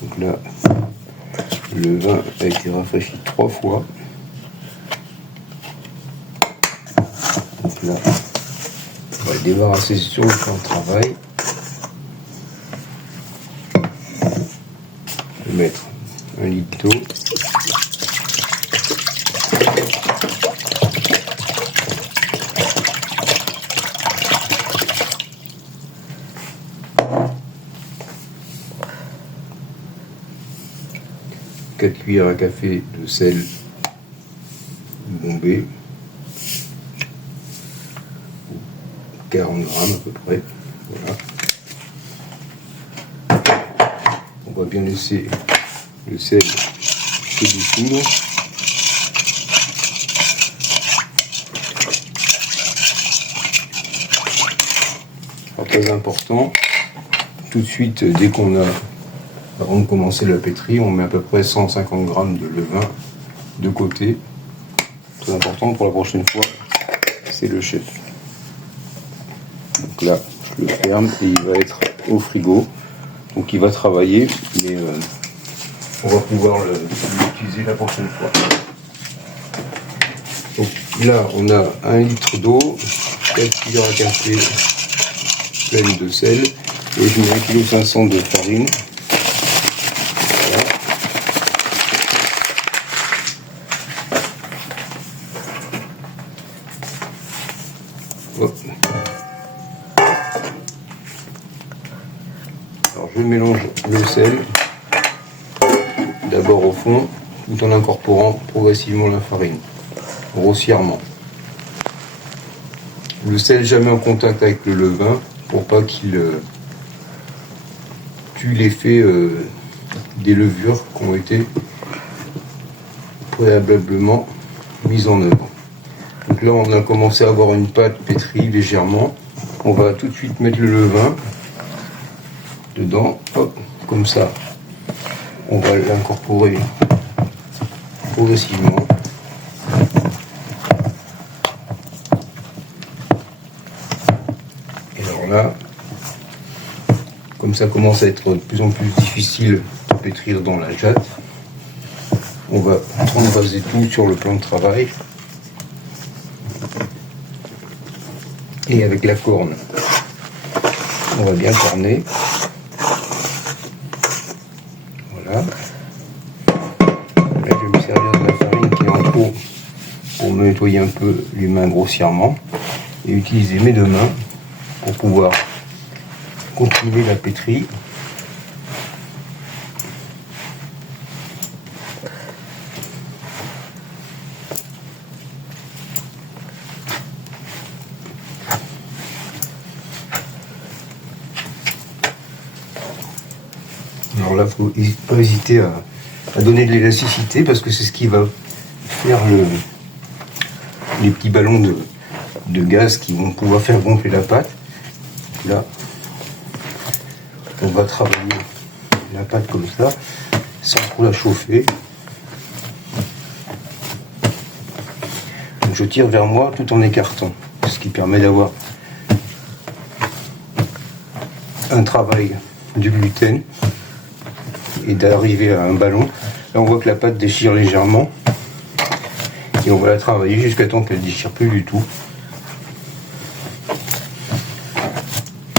Donc là, le vin a été rafraîchi 3 fois. Donc là, on va le débarrasser sur le plan de travail. Je vais mettre 1 litre d'eau. Quatre cuillères à café de sel bombé, 40 grammes à peu près. Voilà. On va bien laisser le sel se dissoudre. Alors, très important, tout de suite, dès qu'on a, avant de commencer la pétrie, on met à peu près 150 grammes de levain de côté. Très important pour la prochaine fois, c'est le chef. Donc là, je le ferme et il va être au frigo. Donc il va travailler, mais on va pouvoir l'utiliser la prochaine fois. Donc là, on a 1 litre d'eau, 4 cuillères à café pleines de sel, et je mets 1,5 kg de farine. Voilà. Hop. Alors je mélange le sel d'abord au fond, tout en incorporant progressivement la farine, grossièrement. Le sel jamais en contact avec le levain pour pas qu'il tue l'effet des levures qui ont été préalablement mises en œuvre. Donc là on a commencé à avoir une pâte pétrie légèrement. On va tout de suite mettre le levain dedans, hop, comme ça. On va l'incorporer progressivement. Et alors là, comme ça commence à être de plus en plus difficile de pétrir dans la jatte, on va transvaser tout sur le plan de travail. Et avec la corne, on va bien corner. Voilà. Là, je vais me servir de la farine qui est en trop pour me nettoyer un peu les mains grossièrement et utiliser mes 2 mains pour pouvoir continuer la pétrie. Alors là, il ne faut pas hésiter à donner de l'élasticité parce que c'est ce qui va faire les petits ballons de gaz qui vont pouvoir faire gonfler la pâte. Là, on va travailler la pâte comme ça, sans trop la chauffer. Donc je tire vers moi tout en écartant, ce qui permet d'avoir un travail du gluten et d'arriver à un ballon. Là on voit que la pâte déchire légèrement et on va la travailler jusqu'à temps qu'elle ne déchire plus du tout,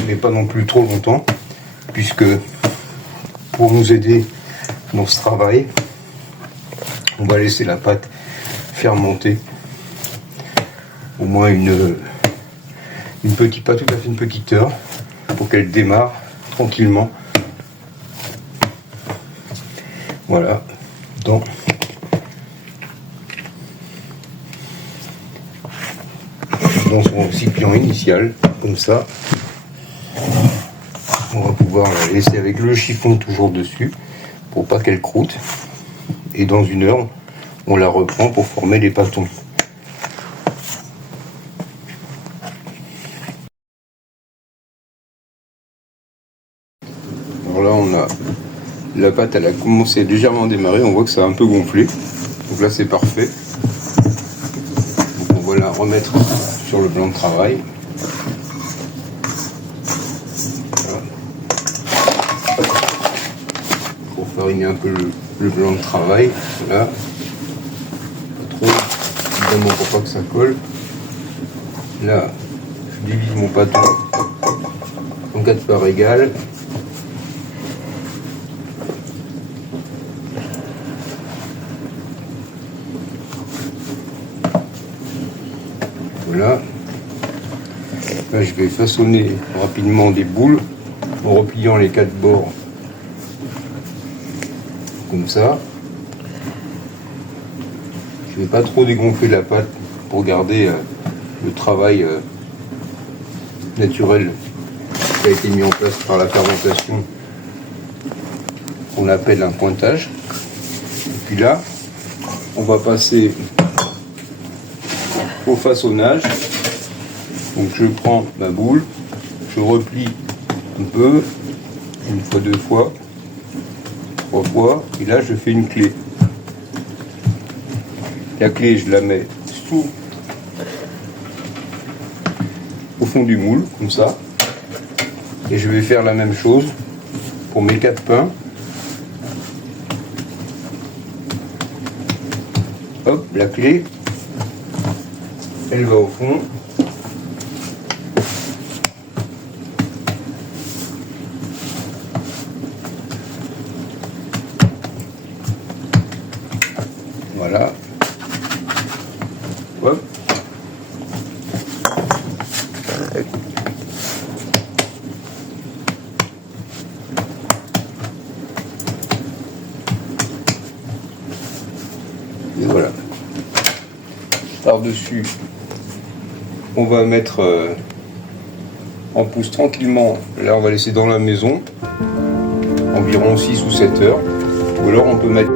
mais pas non plus trop longtemps, puisque pour nous aider dans ce travail, on va laisser la pâte fermenter au moins une petite, pas tout à fait une petite heure, pour qu'elle démarre tranquillement. Voilà, dans son récipient initial, comme ça. On va pouvoir la laisser avec le chiffon toujours dessus, pour pas qu'elle croûte. Et dans 1 heure, on la reprend pour former les pâtons. Alors là, on a la pâte, elle a commencé légèrement à démarrer, on voit que ça a un peu gonflé. Donc là, c'est parfait. Donc on va la remettre sur le plan de travail. Voilà. Pour fariner un peu le blanc de travail. Voilà. Pas trop, évidemment pour pas que ça colle. Là, je divise mon pâton en 4 parts égales. Voilà. Là, je vais façonner rapidement des boules en repliant les 4 bords comme ça. Je ne vais pas trop dégonfler la pâte pour garder le travail naturel qui a été mis en place par la fermentation, qu'on appelle un pointage. Et puis là, on va passer au façonnage. Donc je prends ma boule, je replie un peu, une fois, 2 fois, 3 fois, et là je fais une clé. La clé, je la mets au fond du moule, comme ça. Et je vais faire la même chose pour mes 4 pains. Hop, la clé, elle va au fond. Voilà. Hop. Et voilà. Par-dessus, on va mettre en pousse tranquillement. Là, on va laisser dans la maison environ 6 ou 7 heures. Ou alors on peut mettre